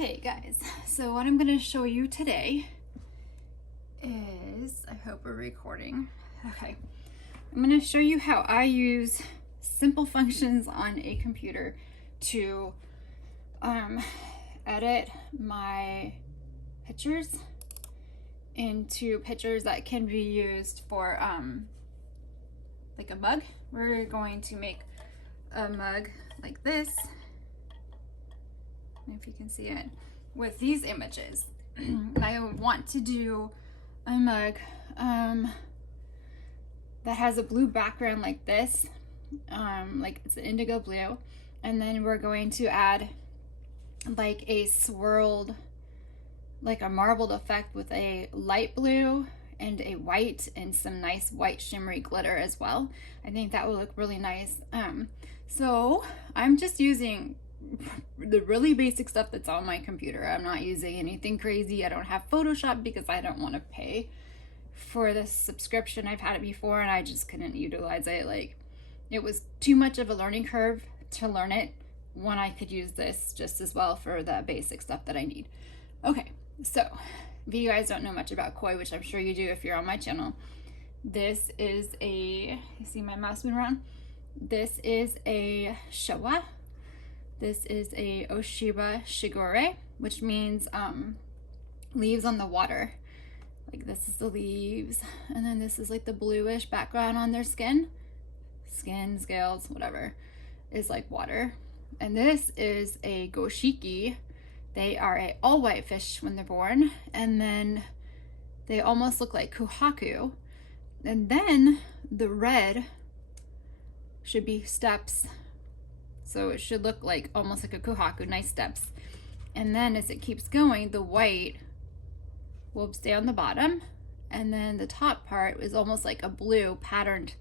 Hey guys, so what I'm going to show you today is, I hope we're recording. Okay, I'm going to show you how I use simple functions on a computer to edit my pictures into pictures that can be used for like a mug. We're going to make a mug like this, if you can see it, with these images. I want to do a mug that has a blue background like this, like it's an indigo blue, and then we're going to add like a swirled, like a marbled effect with a light blue and a white and some nice white shimmery glitter as well. I think that will look really nice. So I'm just using the really basic stuff that's on my computer. I'm not using anything crazy. I don't have Photoshop because I don't want to pay for this subscription. I've had it before and I just couldn't utilize it. Like, it was too much of a learning curve to learn it when I could use this just as well for the basic stuff that I need. Okay, so if you guys don't know much about koi, which I'm sure you do if you're on my channel, this is a, you see my mouse moving around? This is a showa. This is a Oshiba Shigure, which means leaves on the water. Like, this is the leaves, and then this is like the bluish background on their skin, scales, whatever, is like water. And this is a Goshiki. They are a all white fish when they're born, and then they almost look like kuhaku. And then the red should be steps. So it should look like almost like a kuhaku, nice steps. And then as it keeps going, the white will stay on the bottom. And then the top part is almost like a blue patterned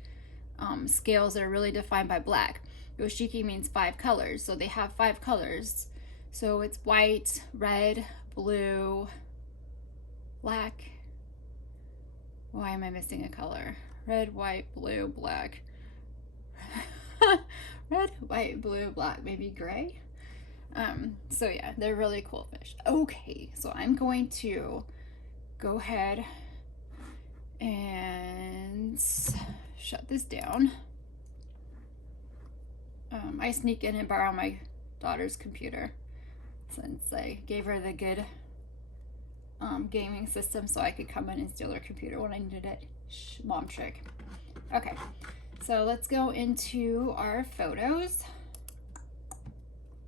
scales that are really defined by black. Yoshiki means 5 colors. So they have 5 colors. So it's white, red, blue, black. Why am I missing a color? Red, white, blue, black. Red, white, blue, black, maybe gray. So yeah, they're really cool fish. Okay, so I'm going to go ahead and shut this down. I sneak in and borrow my daughter's computer since I gave her the good gaming system so I could come in and steal her computer when I needed it. Shh, mom trick. Okay. So let's go into our photos.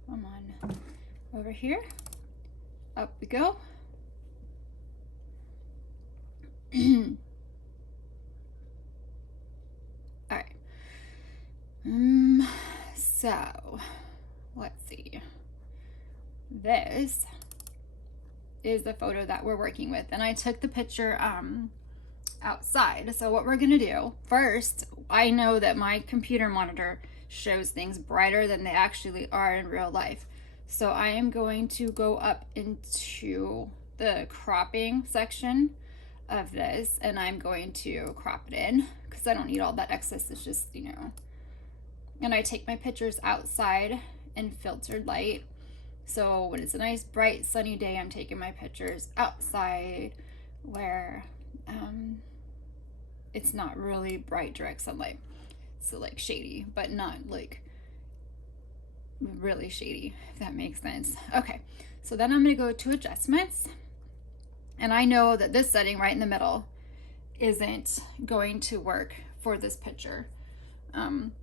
Come on, over here. Up we go. All right. So let's see. This is the photo that we're working with, and I took the picture outside. So what we're gonna do first, I know that my computer monitor shows things brighter than they actually are in real life. So I am going to go up into the cropping section of this, and I'm going to crop it in because I don't need all that excess. It's just, you know, and I take my pictures outside in filtered light. So when it's a nice bright sunny day, I'm taking my pictures outside where it's not really bright direct sunlight, so like shady, but not like really shady, if that makes sense. Okay, so then I'm gonna go to adjustments, and I know that this setting right in the middle isn't going to work for this picture.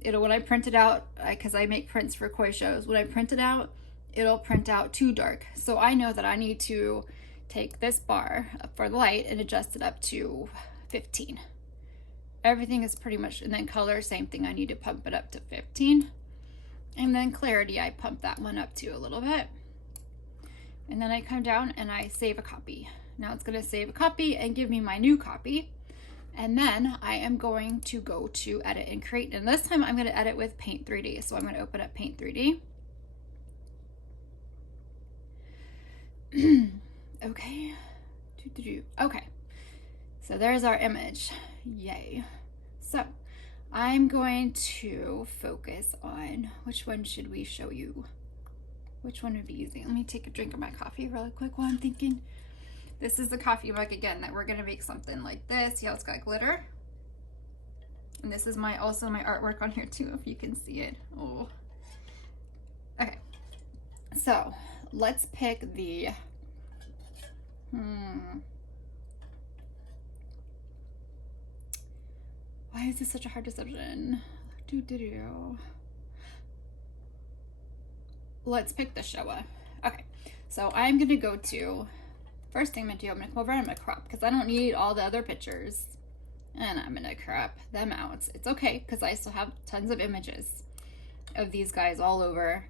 It'll, when I print it out, because I make prints for koi shows, when I print it out, it'll print out too dark. So I know that I need to take this bar for the light and adjust it up to 15. Everything is pretty much, and then color, same thing. I need to pump it up to 15. And then clarity, I pump that one up to a little bit. And then I come down and I save a copy. Now it's gonna save a copy and give me my new copy. And then I am going to go to edit and create. And this time I'm gonna edit with Paint 3D. So I'm gonna open up Paint 3D. Okay. Okay. So there's our image. Yay. So I'm going to focus on, which one should we show you? which one would be easy? Let me take a drink of my coffee really quick while I'm thinking. This is the coffee mug again that we're gonna make something like this. See how it's got glitter? And this is also my artwork on here too, if you can see it. Oh. Okay. So let's pick the why is this such a hard decision? Let's pick the Showa. Okay, so I'm gonna go to, first thing I'm gonna do, I'm gonna come over and I'm gonna crop because I don't need all the other pictures, and I'm gonna crop them out. It's okay because I still have tons of images of these guys all over.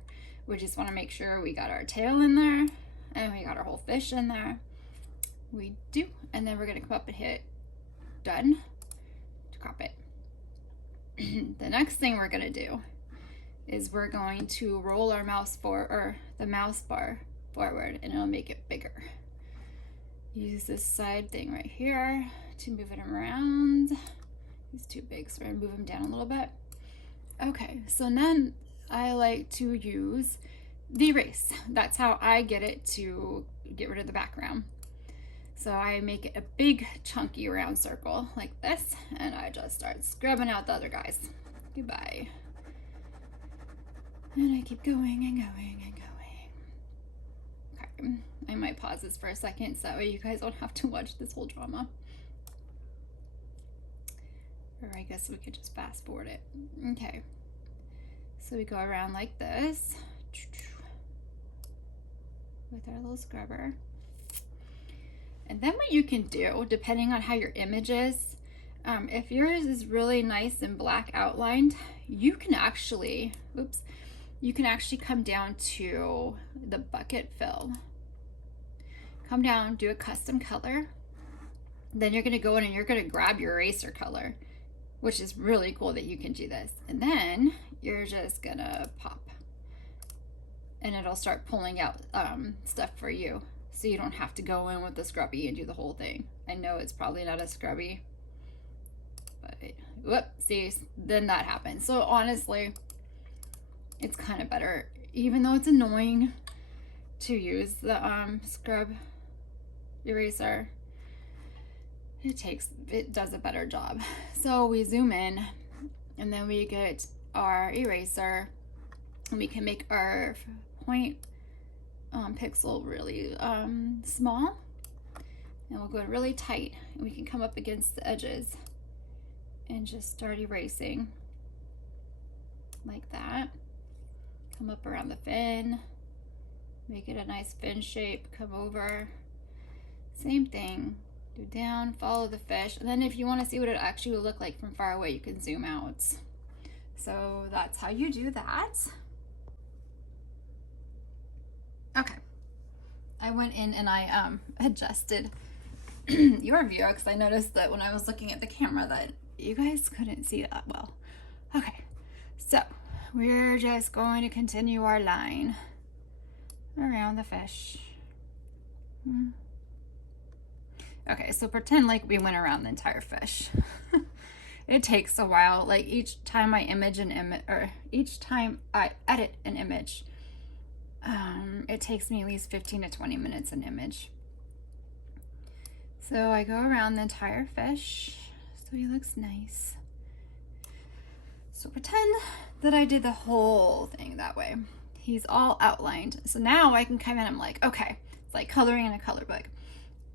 We just want to make sure we got our tail in there and we got our whole fish in there. We do, and then we're gonna come up and hit done to crop it. The next thing we're gonna do is we're going to roll our the mouse bar forward, and it'll make it bigger. Use this side thing right here to move it around. He's too big, so we're gonna move him down a little bit. Okay, so then I like to use the erase. That's how I get it to get rid of the background. So I make it a big chunky round circle like this, and I just start scrubbing out the other guys. Goodbye. And I keep going and going and going. Okay, I might pause this for a second so that way you guys don't have to watch this whole drama. Or I guess we could just fast forward it. Okay, so we go around like this with our little scrubber. And then what you can do, depending on how your image is, if yours is really nice and black outlined, you can actually, come down to the bucket fill. Come down, do a custom color. Then you're gonna go in and you're gonna grab your eraser color, which is really cool that you can do this. And then you're just gonna pop. And it'll start pulling out stuff for you. So you don't have to go in with the scrubby and do the whole thing. I know it's probably not a scrubby, but see, then that happens. So honestly, it's kind of better, even though it's annoying to use the scrub eraser, it does a better job. So we zoom in and then we get our eraser and we can make our point pixel really small, and we'll go really tight, and we can come up against the edges and just start erasing like that. Come up around the fin, make it a nice fin shape, come over, same thing, do down, follow the fish, and then if you want to see what it actually will look like from far away, you can zoom out. So that's how you do that. Okay, I went in and I adjusted your view because I noticed that when I was looking at the camera that you guys couldn't see that well. Okay, so we're just going to continue our line around the fish. Okay, so pretend like we went around the entire fish. It takes a while. Like each time I edit an image, it takes me at least 15 to 20 minutes an image. So I go around the entire fish so he looks nice. So pretend that I did the whole thing that way. He's all outlined. So now I can come in, I'm like, okay, it's like coloring in a color book.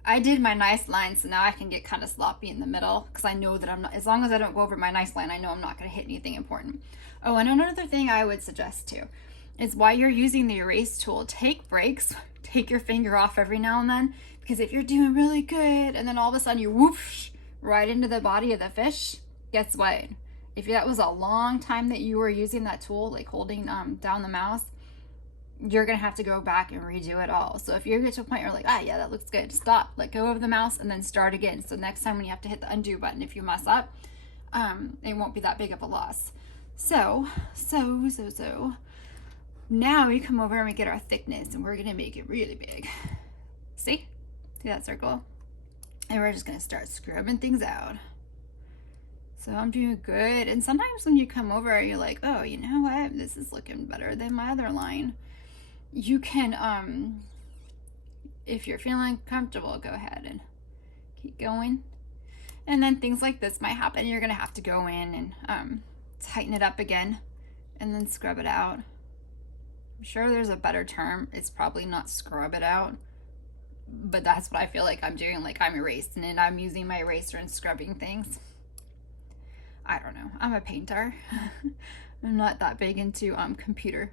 I did my nice line, so now I can get kind of sloppy in the middle because I know that I'm not, as long as I don't go over my nice line, I know I'm not going to hit anything important. Oh, and another thing I would suggest too is while you're using the erase tool, take breaks, take your finger off every now and then, because if you're doing really good and then all of a sudden you whoosh right into the body of the fish, guess what? If that was a long time that you were using that tool, like holding down the mouse, you're gonna have to go back and redo it all. So if you get to a point where you're like, yeah, that looks good, stop, let go of the mouse and then start again. So next time when you have to hit the undo button, if you mess up, it won't be that big of a loss. So now we come over and we get our thickness and we're gonna make it really big. See that circle? And we're just gonna start scrubbing things out. So I'm doing good. And sometimes when you come over, you're like, oh, you know what? This is looking better than my other line. you can, if you're feeling comfortable, go ahead and keep going. And then things like this might happen. You're gonna have to go in and tighten it up again and then scrub it out. I'm sure there's a better term. It's probably not scrub it out, but that's what I feel like I'm doing. Like I'm erasing it. I'm using my eraser and scrubbing things. I don't know. I'm a painter. I'm not that big into computer.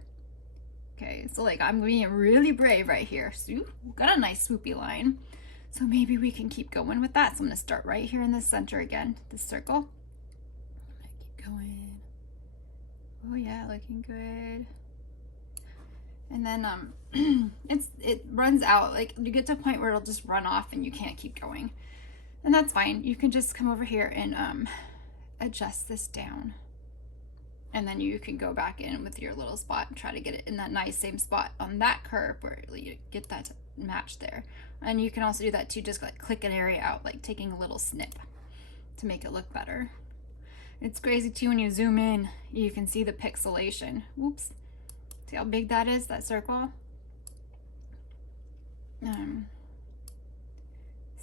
Okay, so like I'm being really brave right here. So we've got a nice swoopy line. So maybe we can keep going with that. So I'm gonna start right here in the center again, this circle. I'm gonna keep going. Oh yeah, looking good. And then it runs out. Like you get to a point where it'll just run off and you can't keep going. And that's fine. You can just come over here and adjust this down. And then you can go back in with your little spot and try to get it in that nice same spot on that curve where you get that to match there. And you can also do that too, just like click an area out, like taking a little snip to make it look better. It's crazy too when you zoom in, you can see the pixelation. Whoops. See how big that is, that circle?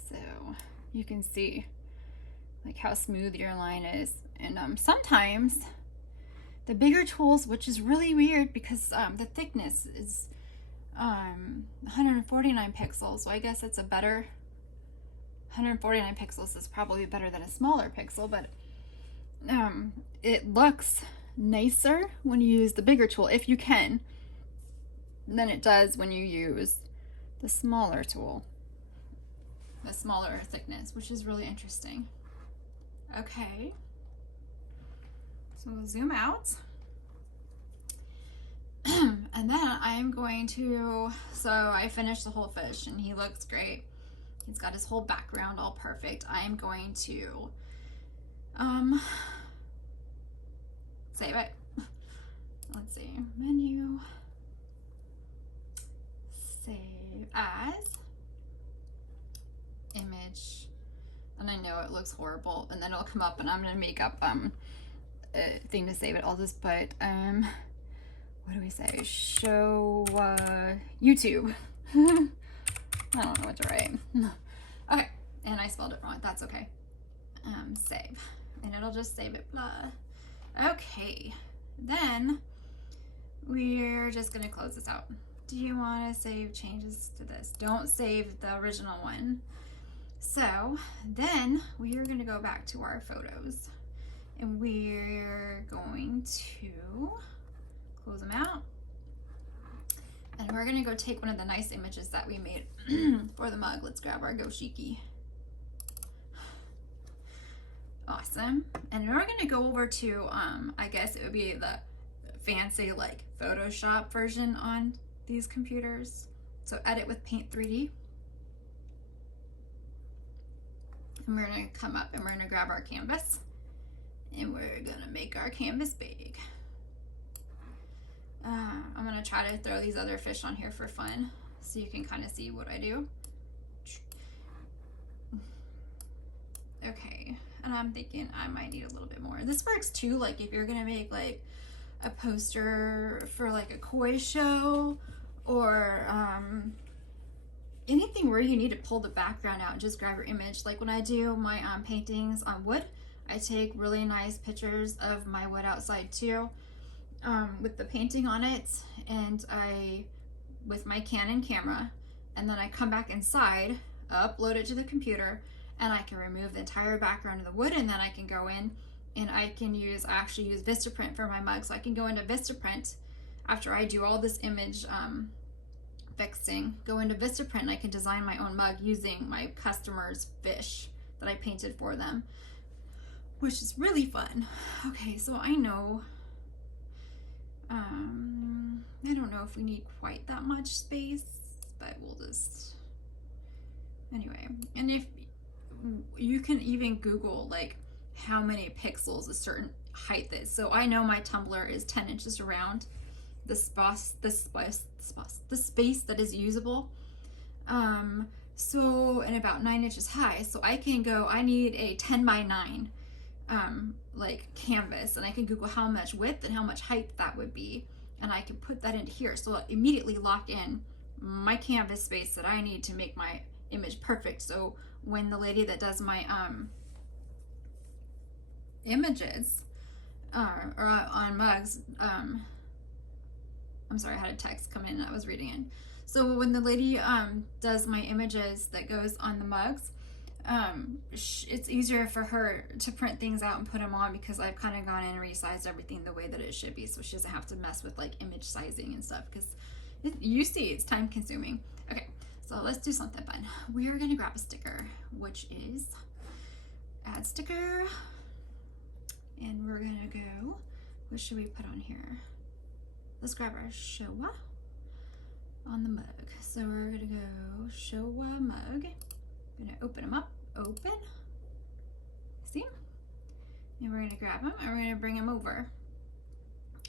So you can see like how smooth your line is. And sometimes the bigger tools, which is really weird because the thickness is 149 pixels, so I guess it's a better 149 pixels is probably better than a smaller pixel, but it looks nicer when you use the bigger tool, if you can, than it does when you use the smaller tool, the smaller thickness, which is really interesting. Okay, so we'll zoom out. And then I'm going to, so I finished the whole fish and he looks great. He's got his whole background all perfect. I am going to save it. Let's see, menu, save as, image, and I know it looks horrible, and then it'll come up and I'm gonna make up a thing to save it. I'll just put what do we say? Show YouTube. I don't know what to write. Okay, and I spelled it wrong. That's okay. Save, and it'll just save it. Blah. Okay, then we're just gonna close this out. Do you want to save changes to this? Don't save the original one. So then we are gonna go back to our photos, and we're going to close them out, and we're gonna go take one of the nice images that we made for the mug. Let's grab our Goshiki. Awesome. And we're gonna go over to I guess it would be the fancy like Photoshop version on these computers. So edit with Paint 3D, and we're gonna come up and we're gonna grab our canvas, and we're gonna make our canvas big. I'm gonna try to throw these other fish on here for fun so you can kind of see what I do. Okay, and I'm thinking I might need a little bit more. This works too, like if you're gonna make like a poster for like a koi show or anything where you need to pull the background out and just grab your image. Like when I do my paintings on wood, I take really nice pictures of my wood outside too. With the painting on it, and I with my Canon camera, and then I come back inside, upload it to the computer, and I can remove the entire background of the wood, and then I can go in and I actually use Vistaprint for my mug, so I can go into Vistaprint after I do all this image fixing, go into Vistaprint, and I can design my own mug using my customers' fish that I painted for them, which is really fun. Okay, so I know I don't know if we need quite that much space, but we'll just, anyway. And if you can even Google like how many pixels a certain height is. So I know my tumbler is 10 inches around the space that is usable. So, and about 9 inches high. So I can go, I need a 10 by 9 like canvas, and I can Google how much width and how much height that would be and I can put that into here. So it'll immediately lock in my canvas space that I need to make my image perfect. So when the lady that does my images or on mugs, I'm sorry, I had a text come in and I was reading it. So when the lady does my images that goes on the mugs, it's easier for her to print things out and put them on because I've kind of gone in and resized everything the way that it should be, so she doesn't have to mess with like image sizing and stuff, because you see it's time consuming. Okay, so let's do something fun. We are gonna grab a sticker, which is add sticker, and we're gonna go, what should we put on here? Let's grab our Showa on the mug. So we're gonna go Showa mug. I'm gonna open them up, open, see? And we're gonna grab him and we're gonna bring him over.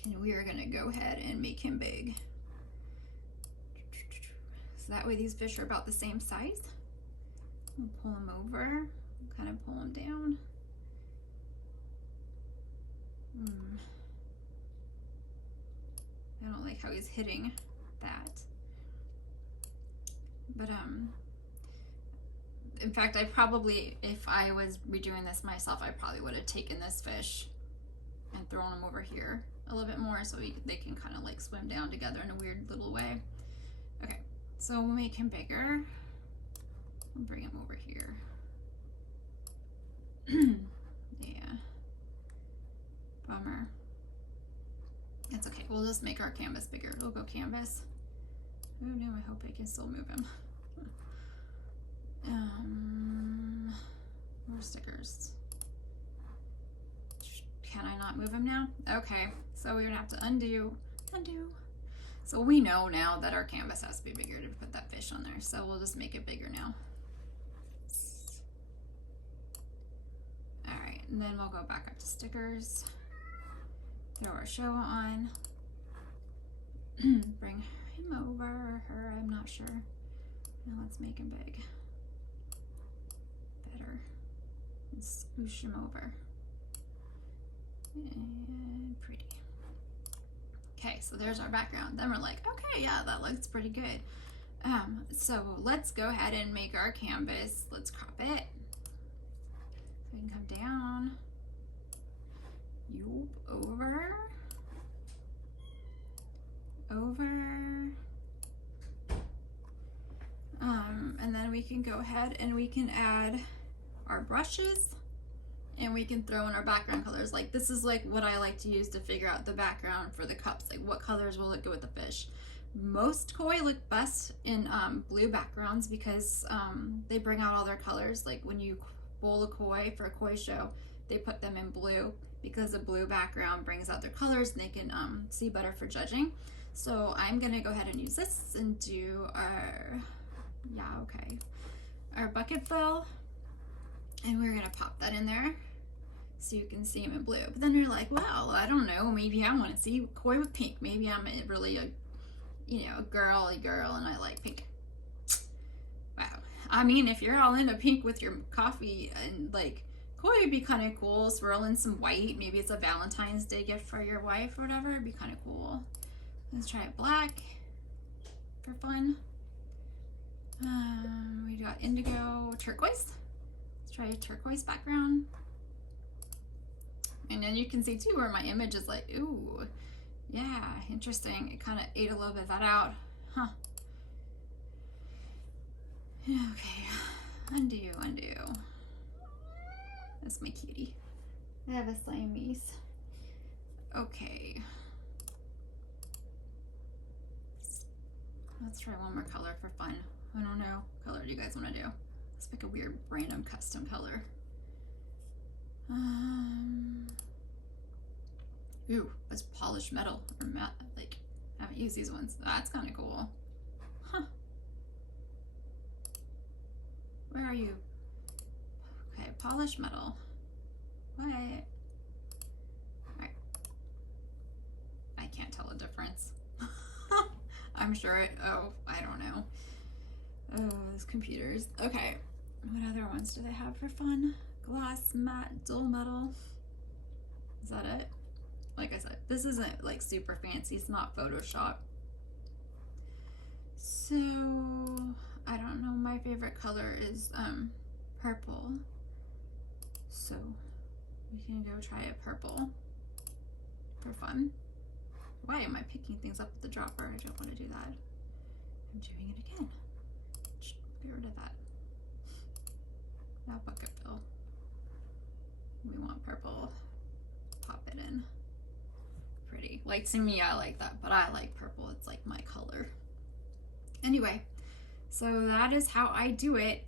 And we are gonna go ahead and make him big. So that way these fish are about the same size. We'll pull him over, kind of pull him down. I don't like how he's hitting that. But in fact, I probably, if I was redoing this myself, I probably would have taken this fish and thrown him over here a little bit more so they can kind of like swim down together in a weird little way. Okay, so we'll make him bigger. I'll bring him over here. Yeah. Bummer. It's okay, we'll just make our canvas bigger. We'll go canvas. Oh no, I hope I can still move him. More stickers. Can I not move him now? Okay, so we're gonna have to undo. So we know now that our canvas has to be bigger to put that fish on there. So we'll just make it bigger now. All right, and then we'll go back up to stickers. Throw our Showa on. Bring him over, or her, I'm not sure. Now let's make him big. Better. And swoosh him over. And pretty. Okay, so there's our background. Then we're like, okay, yeah, that looks pretty good. So let's go ahead and make our canvas. Let's crop it. So we can come down. Over. And then we can go ahead and we can add our brushes and we can throw in our background colors. Like this is like what I like to use to figure out the background for the cups. Like what colors will look good with the fish. Most koi look best in blue backgrounds because they bring out all their colors. Like when you bowl a koi for a koi show, they put them in blue because the blue background brings out their colors and they can see better for judging. So I'm gonna go ahead and use this and do our, our bucket fill, and we're gonna pop that in there so you can see them in blue. But then you're like, well, I don't know, maybe I want to see koi with pink. Maybe I'm really a girly girl and I like pink. Wow. I mean, if you're all into pink with your coffee, and like koi would be kind of cool. Swirl in some white. Maybe it's a Valentine's Day gift for your wife or whatever. It'd be kind of cool. Let's try it black for fun. We got indigo, turquoise. Let's try a turquoise background. And then you can see too where my image is like, ooh, yeah, interesting. It kind of ate a little bit of that out. Huh. Okay, undo. That's my cutie. I have a Siamese. Okay. Let's try one more color for fun. I don't know. What color do you guys want to do? Let's pick a weird random custom color. Ooh, that's polished metal or matte. Like, I haven't used these ones. That's kind of cool. Huh. Where are you? Okay, polished metal. What? Alright. I can't tell the difference. I'm sure I don't know. Oh, those computers. Okay. What other ones do they have for fun? Glass, matte, dull metal. Is that it? like I said, this isn't like super fancy. It's not Photoshop. So I don't know, my favorite color is purple. So we can go try a purple for fun. Why am I picking things up with the dropper? I don't want to do that. I'm doing it again. Get rid of that. Now bucket fill. We want purple. Pop it in. Pretty. Like, to me, I like that, but I like purple. It's like my color. Anyway, so that is how I do it.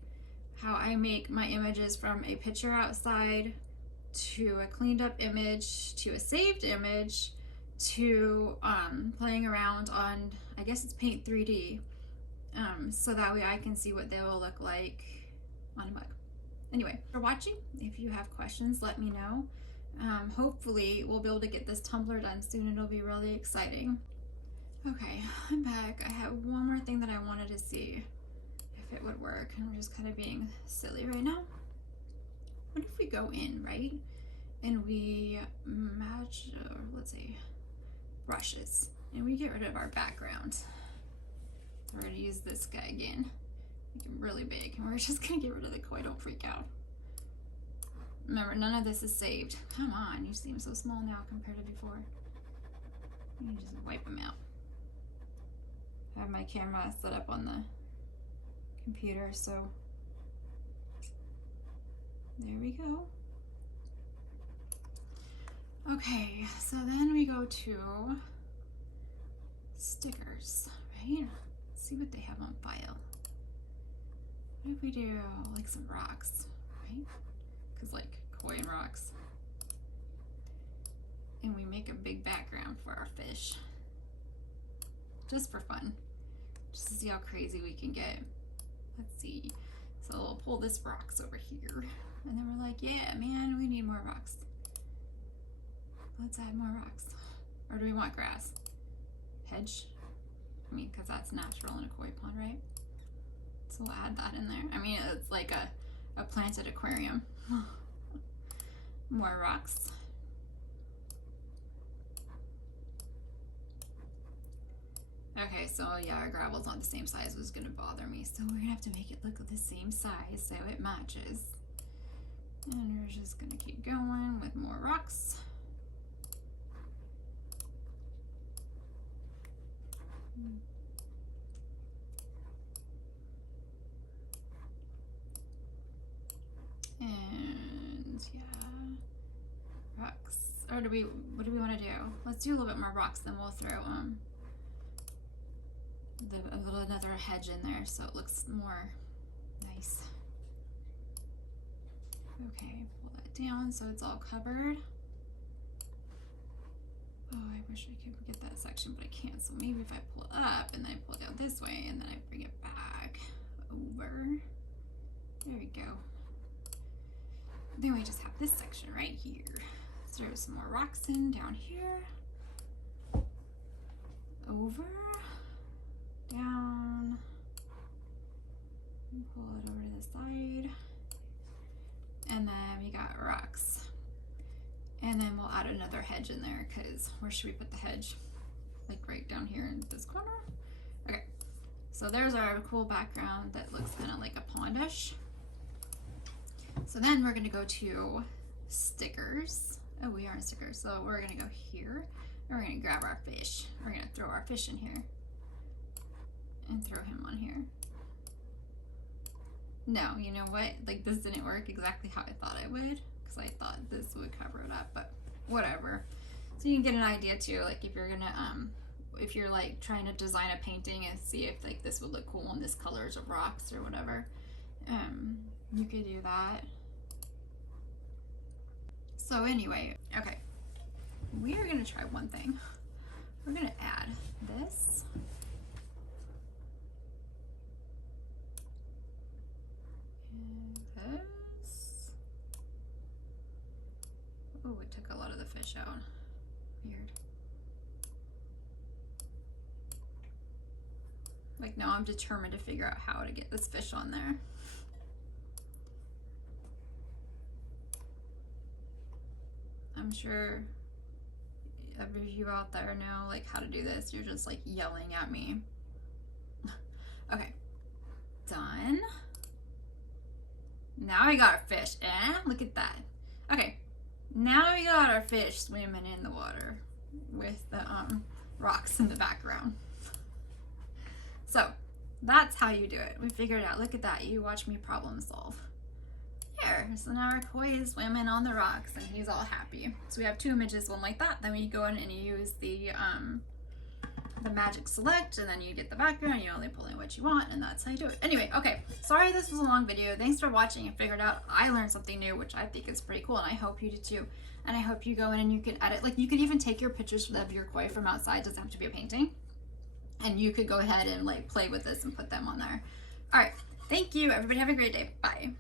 How I make my images from a picture outside to a cleaned up image to a saved image to playing around on, I guess it's Paint 3D, so that way I can see what they will look like on a mug. Anyway, for watching. If you have questions, let me know. Hopefully we'll be able to get this tumbler done soon. It'll be really exciting. Okay, I'm back. I have one more thing that I wanted to see if it would work, and we're just kind of being silly right now. What if we go in, right, and we match, let's see, brushes, and we get rid of our background. We're gonna use this guy again, make him really big, and we're just gonna get rid of the koi. Don't freak out. Remember, none of this is saved. Come on, you seem so small now compared to before. You can just wipe them out. I have my camera set up on the computer, so there we go. Okay, so then we go to stickers, right? Let's see what they have on file. What if we do like some rocks, right? Because like koi and rocks. And we make a big background for our fish. Just for fun. Just to see how crazy we can get. Let's see. So we'll pull this rocks over here. And then we're like, yeah, man, we need more rocks. Let's add more rocks. Or do we want grass? Hedge? I mean, because that's natural in a koi pond, right? So we'll add that in there. I mean, it's like a planted aquarium. More rocks. Okay, so yeah, our gravel's not the same size. It was gonna bother me. So we're gonna have to make it look the same size so it matches. And we're just gonna keep going with more rocks. And yeah, rocks. Or what do we want to do? Let's do a little bit more rocks, then we'll throw another hedge in there so it looks more nice. Okay, pull that down so it's all covered. Oh, I wish I could get that section, but I can't. So maybe if I pull it up and then I pull it down this way and then I bring it back over. There we go. Then we just have this section right here. Throw some more rocks in down here. Over. Down. And pull it over to the side. And then we got rocks. And then we'll add another hedge in there, because where should we put the hedge? Like right down here in this corner? Okay, so there's our cool background that looks kind of like a pondish. So then we're gonna go to stickers. Oh, we are in stickers. So we're gonna go here, and we're gonna grab our fish. We're gonna throw our fish in here and throw him on here. No, you know what? Like, this didn't work exactly how I thought it would, because I thought this would cover it up, but whatever. So you can get an idea too, like if you're gonna if you're like trying to design a painting and see if like this would look cool in this colors of rocks or whatever, you could do that. So anyway, okay, we are gonna try one thing. We're gonna add this. And this. Oh, it took a lot of the fish out. Weird. Like, now I'm determined to figure out how to get this fish on there. I'm sure every of you out there know like how to do this, you're just like yelling at me. Okay, done. Now we got our fish. Look at that. Okay, now we got our fish swimming in the water with the rocks in the background. So that's how you do it. We figured it out. Look at that. You watch me problem solve. There. So now our koi is swimming on the rocks and he's all happy. So we have two images, one like that. Then we go in and you use the magic select, and then you get the background. You only pull in what you want, and that's how you do it. Anyway, okay. Sorry this was a long video. Thanks for watching and figured out. I learned something new, which I think is pretty cool, and I hope you did too. And I hope you go in and you can edit. Like, you could even take your pictures of your koi from outside. It doesn't have to be a painting. And you could go ahead and like play with this and put them on there. All right. Thank you. Everybody have a great day. Bye.